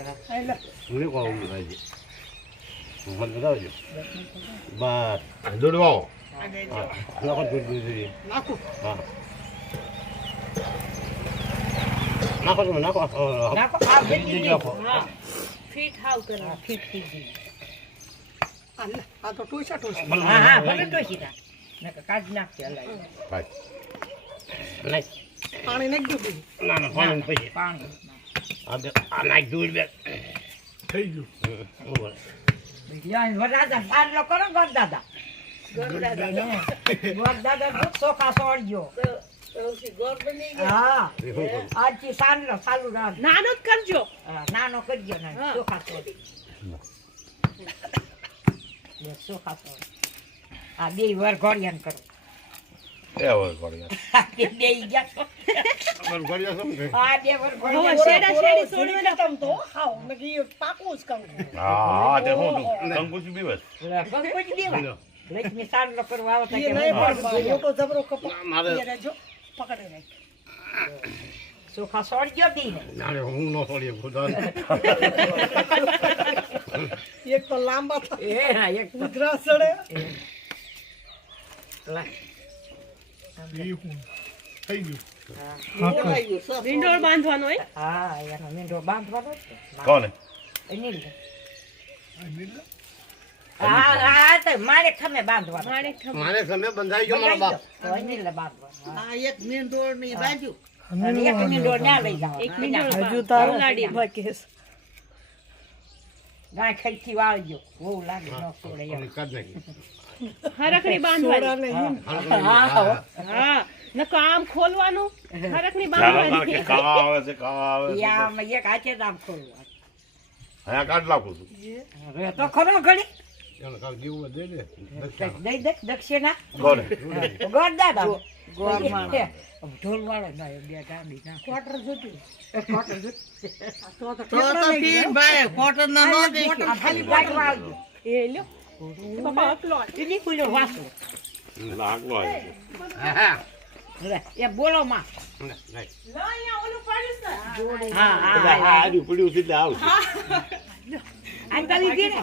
હું કહું ભાઈ મને બતાવજો બસ દોડવાઓ નાખો દૂધ જોઈએ નાખો હા નાખો તમે નાખો નાખો આ ભેટી નાખો હા ફીટ હાવ કરો ફીટ થઈ આ તો ટોસા હા હા ભલે ટોસી ના નકર કાઢ નાખશે હલાઈ ભાઈ નહીં પાણી નાખી દો ના ના પાણી પછી પાણી આ નાખ દૂધ બે થઈ ગયું બોલ યાર વડાદા સારલો કરો ગોરદાદા ગોરદાદા દુખ સોખા સોળ્યો હા આજથી સાંજનો ચાલુ રાખ નાનો જ કરજો નાનો કરજો ને સોખા સોળી સોખા સોળી આ બે વાર ઘોડિયાન કરો એ હોય ગોળિયા બે ગયા પણ ગળ્યા સમ કે આ બે વાર હવે ઘોડિયાન શેડા શેડી સોડવાના તમ તો હાવ નકી પાકું જ કંકુ હા તે હું કંકુચ બીવસ કંકુજ દેવા લક્ષ્મી સાંજનો કરવા આવતા એ કે નહીં પણ મોટો જબરો કપા મારે એ રહેજો પકડે રાખ સોખા સોળ્યો દી ને ના રે હું નો છોડીએ ખુદા એક તો લાંબા થાય એ હા એક ઉધરા સડે લાય થઈ ગયું વિંડોળ બાંધવાનો હોય હા એનો મીંડો બાંધવાનો છે કોને એની લે હા હા તો મારે ખમે બાંધવાનો મારે ખબર મારે સમય બંધાઈ ગયો મારા બાપ તો એની લે બાંધવાનો આ એક મેંદોળ ની બાજુ અને એક મીંડો ના લઈ જાવ એક વિંડોળ હજુ બાંધ તારું ગાડી બાકી ગાય ખઈથી વાળજો બહુ લાગે ન છોડે એમ કાઢ નાખી હરખની સોડા બાંધવાની નહીં હા હા નકો આમ ખોલવાનું હરખની ચાલો બાંધવાની કે કાવા આવે છે કાવા આવે છે યામ એક આચે દામ ખોલવા હા કાઢ નાખું છું રે તો ખરો ઘડી ચાલો કાલ જીવું દે દે દઈ દે દક્ષિણા કોને ગોળ દાદા ગોળ માં ઢોલ વાળો ના બે ગાડી ના ક્વાર્ટર જોતું કોટર દૂધ તો પી ભાઈ ક્વાર્ટર ના નો દે ખાલી ગાડી વાળજો એ લ્યો બાપા અકલો એની કુલો વાસો લાગલો આવે હા રે એ બોલો માં નહીં લા અહીંયા ઓલું પાડીશ ને હા હા હા આ પડ્યું છે એટલે આવશે આ કરી દે ને